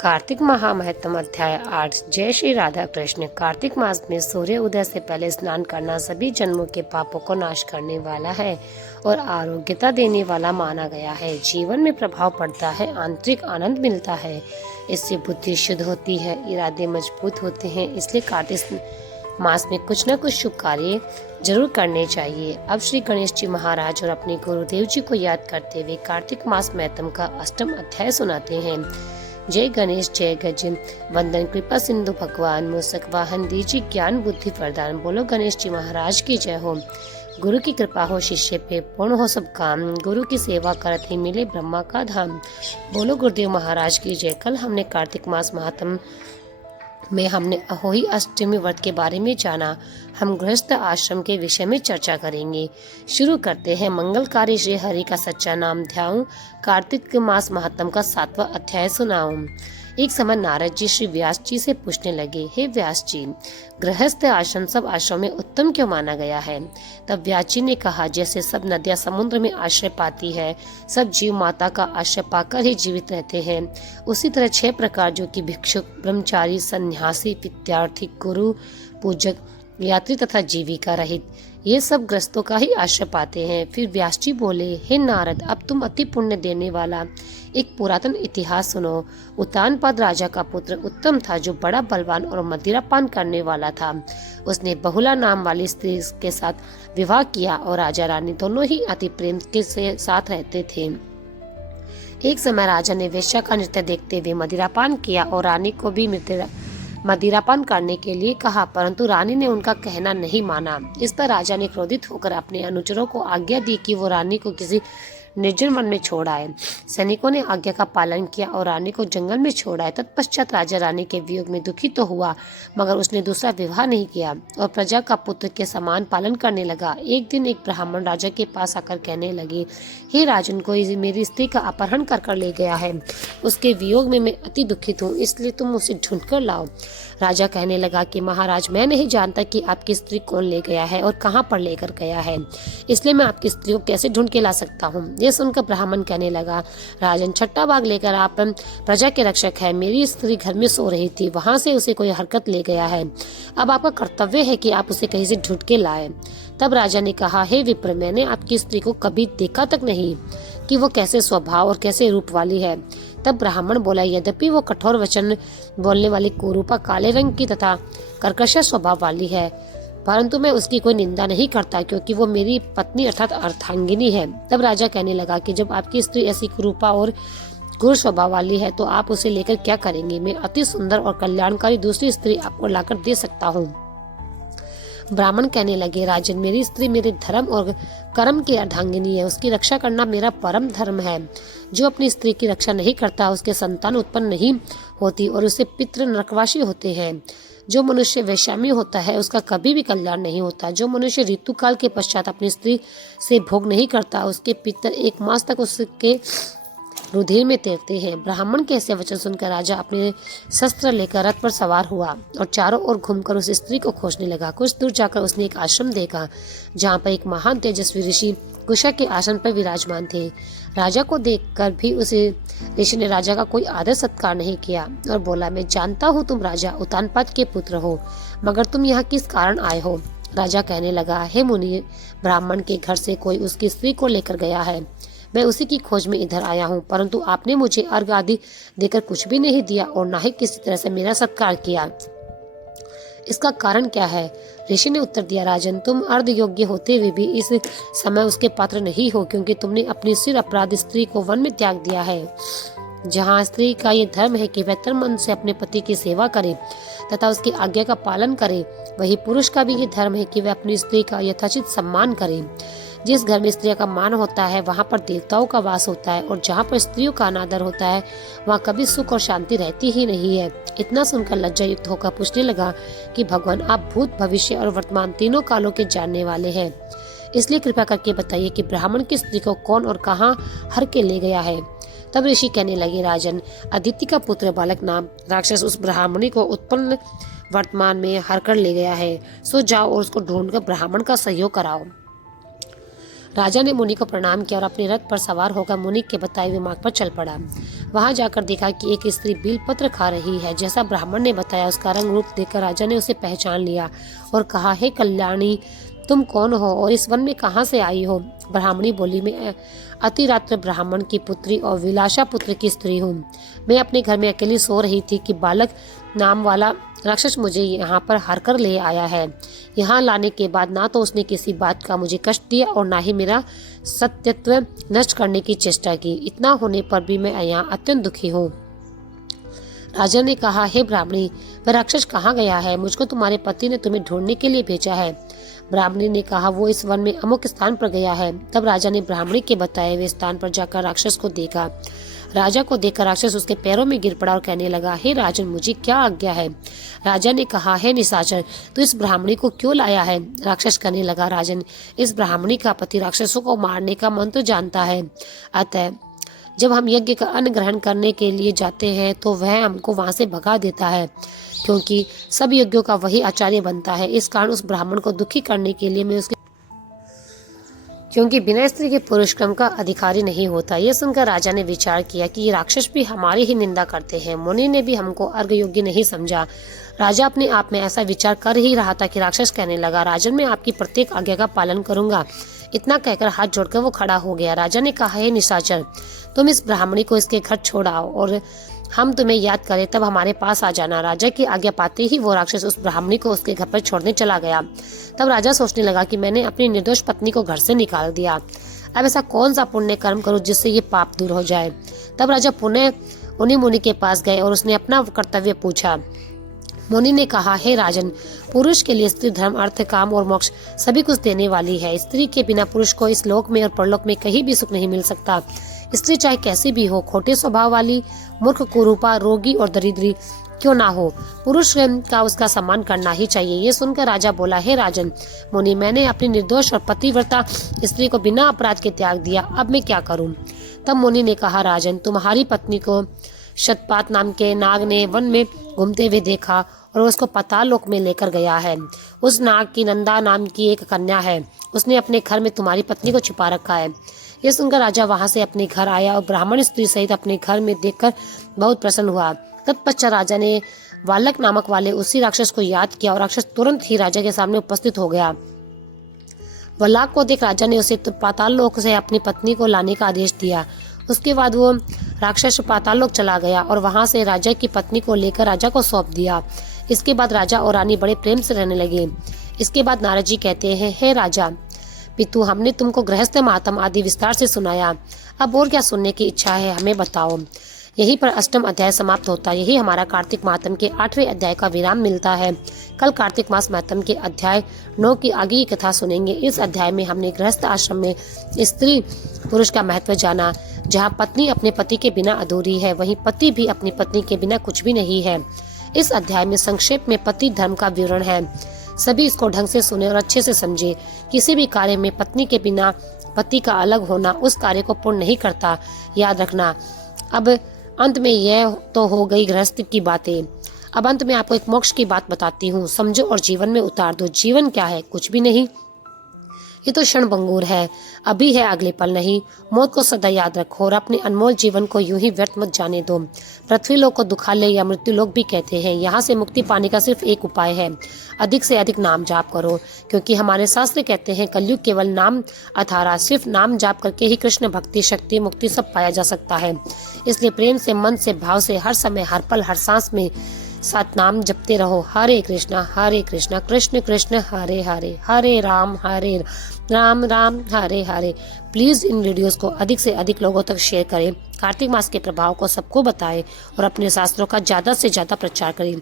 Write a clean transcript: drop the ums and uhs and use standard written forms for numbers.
कार्तिक महामहिम अध्याय 8। जय श्री राधा कृष्ण। कार्तिक मास में सूर्य उदय से पहले स्नान करना सभी जन्मों के पापों को नाश करने वाला है और आरोग्यता देने वाला माना गया है। जीवन में प्रभाव पड़ता है, आंतरिक आनंद मिलता है, इससे बुद्धि शुद्ध होती है, इरादे मजबूत होते हैं। इसलिए कार्तिक मास में कुछ न कुछ शुभ कार्य जरूर करने चाहिए। अब श्री गणेश जी महाराज और अपने गुरुदेव जी को याद करते हुए कार्तिक मास महत्म का अष्टम अध्याय सुनाते हैं। जय गणेश जय गज वंदन कृपा सिंधु भगवान मूषक वाहन दीजिए ज्ञान बुद्धि प्रदान। बोलो गणेश जी महाराज की जय हो। गुरु की कृपा हो शिष्य पे, पूर्ण हो सब काम, गुरु की सेवा करत ही मिले ब्रह्मा का धाम। बोलो गुरुदेव महाराज की जय। कल हमने कार्तिक मास महात्म में हमने अहोई अष्टमी व्रत के बारे में जाना। हम गृहस्थ आश्रम के विषय में चर्चा करेंगे। शुरू करते हैं। मंगलकारी श्री हरि का सच्चा नाम ध्याऊं, कार्तिक मास महात्म का 7वां अध्याय सुनाऊं। एक समय नारद जी श्री व्यास जी से पूछने लगे, हे व्यास जी, गृहस्थ आश्रम सब आश्रम में उत्तम क्यों माना गया है? तब व्यास जी ने कहा, जैसे सब नदियां समुद्र में आश्रय पाती है, सब जीव माता का आश्रय पाकर ही जीवित रहते हैं, उसी तरह 6 प्रकार जो कि भिक्षुक, ब्रह्मचारी, सन्यासी, विद्यार्थी, गुरु, पूजक, यात्री तथा जीविका रहित, ये सब ग्रस्तों का ही आश्रय पाते हैं। फिर व्यास जी बोले, हे नारद, अब तुम अति पुण्य देने वाला एक पुरातन इतिहास सुनो। उतानपाद राजा का पुत्र उत्तम था, जो बड़ा बलवान और मदिरापान करने वाला था। उसने बहुला नाम वाली स्त्री के साथ विवाह किया और राजा रानी दोनों ही अति प्रेम के साथ रहते थे। एक समय राजा ने वेश्या का नृत्य देखते हुए मदिरापान किया और रानी को भी मदिरापान करने के लिए कहा, परंतु रानी ने उनका कहना नहीं माना। इस पर राजा ने क्रोधित होकर अपने अनुचरों को आज्ञा दी कि वो रानी को किसी निर्जन वन में छोड़ आए। सैनिकों ने आज्ञा का पालन किया और रानी को जंगल में छोड़ आए। तत्पश्चात राजा रानी के वियोग में दुखी तो हुआ, मगर उसने दूसरा विवाह नहीं किया और प्रजा का पुत्र के समान पालन करने लगा। एक दिन एक ब्राह्मण राजा के पास आकर कहने लगे, हे राजन, कोई मेरी स्त्री का अपहरण कर ले गया है। उसके वियोग में मैं अति दुखित हूँ, इसलिए तुम उसे ढूंढ कर लाओ। राजा कहने लगा कि महाराज, मैं नहीं जानता कि आपकी स्त्री कौन ले गया है और कहाँ पर लेकर गया है, इसलिए मैं आपकी स्त्री को कैसे ढूंढ के ला सकता हूँ। ये सुनकर ब्राह्मण कहने लगा, राजन, छठा भाग लेकर आप प्रजा के रक्षक है। मेरी स्त्री घर में सो रही थी, वहां से उसे कोई हरकत ले गया है। अब आपका कर्तव्य है कि आप उसे कहीं से ढूंढ के लाए। तब राजा ने कहा, हे विप्र, मैंने आपकी स्त्री को कभी देखा तक नहीं कि वो कैसे स्वभाव और कैसे रूप वाली है। तब ब्राह्मण बोला, यद्यपि वो कठोर वचन बोलने वाली कुरूपा, काले रंग की तथा कर्कश स्वभाव वाली है, परंतु मैं उसकी कोई निंदा नहीं करता, क्योंकि वो मेरी पत्नी अर्थात अर्धांगिनी है। तब राजा कहने लगा कि जब आपकी स्त्री ऐसी कुरूपा और क्रूर स्वभाव वाली है, तो आप उसे लेकर क्या करेंगे? मैं अति सुंदर और कल्याणकारी दूसरी स्त्री आपको लाकर दे सकता हूँ। ब्राह्मण कहने लगे, राजन, मेरी स्त्री मेरे धर्म और कर्म की अर्धांगिनी है, उसकी रक्षा करना मेरा परम धर्म है। जो अपनी स्त्री की रक्षा नहीं करता, उसके संतान उत्पन्न नहीं होती और उससे पितृ नरकवासी होते हैं। जो मनुष्य वैश्यामी होता है, उसका कभी भी कल्याण नहीं होता। जो मनुष्य ऋतुकाल के पश्चात अपनी स्त्री से भोग नहीं करता, उसके पितर 1 मास तक उसके रुधिर में तैरते हैं। ब्राह्मण के ऐसे वचन सुनकर राजा अपने शस्त्र लेकर रथ पर सवार हुआ और चारों ओर घूमकर उस स्त्री को खोजने लगा। कुछ दूर जाकर उसने एक आश्रम देखा, जहाँ पर एक महान तेजस्वी ऋषि कुशा के आसन पर विराजमान थे। राजा को देखकर भी उस ऋषि ने राजा का कोई आदर सत्कार नहीं किया और बोला, मैं जानता हूँ तुम राजा उतानपाद के पुत्र हो, मगर तुम यहाँ किस कारण आए हो? राजा कहने लगा, हे मुनि, ब्राह्मण के घर से कोई उसकी स्त्री को लेकर गया है। मैं उसी की खोज में इधर आया हूँ, परंतु आपने मुझे अर्घ आदि देकर कुछ भी नहीं दिया और न ही किसी तरह से मेरा सत्कार किया। इसका कारण क्या है? ऋषि ने उत्तर दिया, राजन, तुम अर्ध योग्य होते हुए भी इस समय उसके पात्र नहीं हो, क्योंकि तुमने अपनी सिर अपराध स्त्री को वन में त्याग दिया है। जहाँ स्त्री का ये धर्म है कि वह तन मन से अपने पति की सेवा करे तथा उसकी आज्ञा का पालन करे, वही पुरुष का भी ये धर्म है कि वह अपनी स्त्री का यथोचित सम्मान करे। जिस घर में स्त्रियों का मान होता है, वहाँ पर देवताओं का वास होता है, और जहाँ पर स्त्रियों का अनादर होता है, वहाँ कभी सुख और शांति रहती ही नहीं है। इतना सुनकर लज्जा युक्त होकर पूछने लगा कि भगवान, आप भूत, भविष्य और वर्तमान तीनों कालों के जानने वाले हैं, इसलिए कृपा करके बताइए कि ब्राह्मण की स्त्री को कौन और कहाँ हर के ले गया है। तब ऋषि कहने लगे, राजन, अदिति का पुत्र बालक नाम राक्षस उस ब्राह्मणी को उत्पन्न वर्तमान में हर कर ले गया है। सो जाओ और उसको ढूंढकर ब्राह्मण का सहयोग कराओ। राजा ने मुनि को प्रणाम किया और अपने रथ पर सवार होकर मुनि के बताए हुए मार्ग पर चल पड़ा। वहां जाकर देखा कि एक स्त्री बेलपत्र खा रही है। जैसा ब्राह्मण ने बताया उसका रंग रूप देखकर राजा ने उसे पहचान लिया और कहा, हे कल्याणी, तुम कौन हो और इस वन में कहाँ से आई हो? ब्राह्मणी बोली, मैं अतिरात्र ब्राह्मण की पुत्री और विलासा पुत्र की स्त्री हूँ। मैं अपने घर में अकेली सो रही थी कि बालक नाम वाला राक्षस मुझे यहाँ पर हार कर ले आया है। यहाँ लाने के बाद ना तो उसने किसी बात का मुझे कष्ट दिया और ना ही मेरा सत्यत्व नष्ट करने की चेष्टा की। इतना होने पर भी मैं यहाँ अत्यंत दुखी हूँ। राजा ने कहा, हे ब्राह्मणी, वह राक्षस कहाँ गया है? मुझको तुम्हारे पति ने तुम्हें ढूंढने के लिए भेजा है। ब्राह्मणी ने कहा, वो इस वन में अमुक स्थान पर गया है। तब राजा ने ब्राह्मणी के बताए हुए स्थान पर जाकर राक्षस को देखा। राजा को देखकर राक्षस उसके पैरों में गिर पड़ा और कहने लगा, हे राजन, मुझे क्या आज्ञा है? राजा ने कहा, हे निशाचर, तू इस ब्राह्मणी को क्यों लाया है? राक्षस कहने लगा, राजन, इस ब्राह्मणी का पति राक्षसों को मारने का मंत्र जानता है। अतः जब हम यज्ञ का अन्न ग्रहण करने के लिए जाते हैं तो वह हमको वहां से भगा देता है, क्योंकि सब यज्ञों का वही आचार्य बनता है। इस कारण उस ब्राह्मण को दुखी करने के लिए मैं उसके क्योंकि बिना स्त्री के पुरुष क्रम का अधिकारी नहीं होता। यह सुनकर राजा ने विचार किया कि ये राक्षस भी हमारी ही निंदा करते हैं। मुनि ने भी हमको अर्घ्य योग्य नहीं समझा। राजा अपने आप में ऐसा विचार कर ही रहा था कि राक्षस कहने लगा, राजन, मैं आपकी प्रत्येक आज्ञा का पालन करूंगा। इतना कहकर हाथ जोड़कर वो खड़ा हो गया। राजा ने कहा, हे निशाचर, तुम इस ब्राह्मणी को इसके घर छोड़ आओ और हम तुम्हें याद करें तब हमारे पास आ जाना। राजा की आज्ञा पाते ही वो राक्षस उस ब्राह्मणी को उसके घर पर छोड़ने चला गया। तब राजा सोचने लगा कि मैंने अपनी निर्दोष पत्नी को घर से निकाल दिया। अब ऐसा कौन सा पुण्य कर्म करूं जिससे ये पाप दूर हो जाए। तब राजा पुनः उन्हीं मुनि के पास गए और उसने अपना कर्तव्य पूछा। मुनि ने कहा, हे राजन, पुरुष के लिए स्त्री धर्म, अर्थ, काम और मोक्ष सभी कुछ देने वाली है। स्त्री के बिना पुरुष को इस लोक में और परलोक में कहीं भी सुख नहीं मिल सकता। स्त्री चाहे कैसी भी हो, खोटे स्वभाव वाली, मूर्ख, कुरूपा, रोगी और दरिद्री क्यों ना हो, पुरुष का उसका सम्मान करना ही चाहिए। ये सुनकर राजा बोला, हे राजन मुनि, मैंने अपनी निर्दोष और पतिव्रता स्त्री को बिना अपराध के त्याग दिया। अब मैं क्या करूं? तब मुनि ने कहा, राजन, तुम्हारी पत्नी को शतपात नाम के नाग ने वन में घूमते हुए देखा और उसको पाताल लोक में लेकर गया है। उस नाग की नंदा नाम की एक कन्या है। उसने अपने घर में तुम्हारी पत्नी को छिपा रखा है। ये सुनकर राजा वहां से अपने घर आया और ब्राह्मण स्त्री सहित अपने घर में देखकर बहुत प्रसन्न हुआ। तत्पश्चात राजा ने बालक नामक वाले उसी राक्षस को याद किया और राक्षस तुरंत ही राजा के सामने उपस्थित हो गया। बालक को देख राजा ने उसे पाताल लोक से अपनी पत्नी को लाने का आदेश दिया। उसके बाद वो राक्षस पाताल लोक चला गया और वहां से राजा की पत्नी को लेकर राजा को सौंप दिया। इसके बाद राजा और रानी बड़े प्रेम से रहने लगे। इसके बाद नारद जी कहते हैं, हे राजा पितु, हमने तुमको गृहस्थ मातम आदि विस्तार से सुनाया। अब और क्या सुनने की इच्छा है, हमें बताओ। यहीं पर अष्टम अध्याय समाप्त होता है। यही हमारा कार्तिक मातम के 8वें अध्याय का विराम मिलता है। कल कार्तिक मास मातम के अध्याय 9 की आगे की कथा सुनेंगे। इस अध्याय में हमने गृहस्थ आश्रम में स्त्री पुरुष का महत्व जाना। जहाँ पत्नी अपने पति के बिना अधूरी है, वहीं पति भी अपनी पत्नी के बिना कुछ भी नहीं है। इस अध्याय में संक्षेप में पति धर्म का विवरण है। सभी इसको ढंग से सुने और अच्छे से समझे। किसी भी कार्य में पत्नी के बिना पति का अलग होना उस कार्य को पूर्ण नहीं करता, याद रखना। अब अंत में यह तो हो गई गृहस्थ की बातें। अब अंत में आपको एक मोक्ष की बात बताती हूँ, समझो और जीवन में उतार दो। जीवन क्या है? कुछ भी नहीं, ये तो क्षण भंगुर है, अभी है, अगले पल नहीं। मौत को सदा याद रखो और अपने अनमोल जीवन को यूं ही व्यर्थ मत जाने दो। पृथ्वी लोक को दुखालय या मृत्यु लोक भी कहते हैं। यहाँ से मुक्ति पाने का सिर्फ एक उपाय है, अधिक से अधिक नाम जाप करो, क्योंकि हमारे शास्त्र कहते हैं कलयुग केवल नाम अथारा। सिर्फ नाम जाप करके ही कृष्ण भक्ति, शक्ति, मुक्ति सब पाया जा सकता है। इसलिए प्रेम से, मन से, भाव से हर समय, हर पल, हर सांस में सात नाम जपते रहो। हरे कृष्णा कृष्ण कृष्ण हरे हरे, हरे Ram Ram Hare Hare. Please in videos को अधिक से अधिक लोगों तक शेयर करें। कार्तिक मास के प्रभाव को सबको बताएं और अपने शास्त्रों का ज्यादा से ज्यादा प्रचार करें।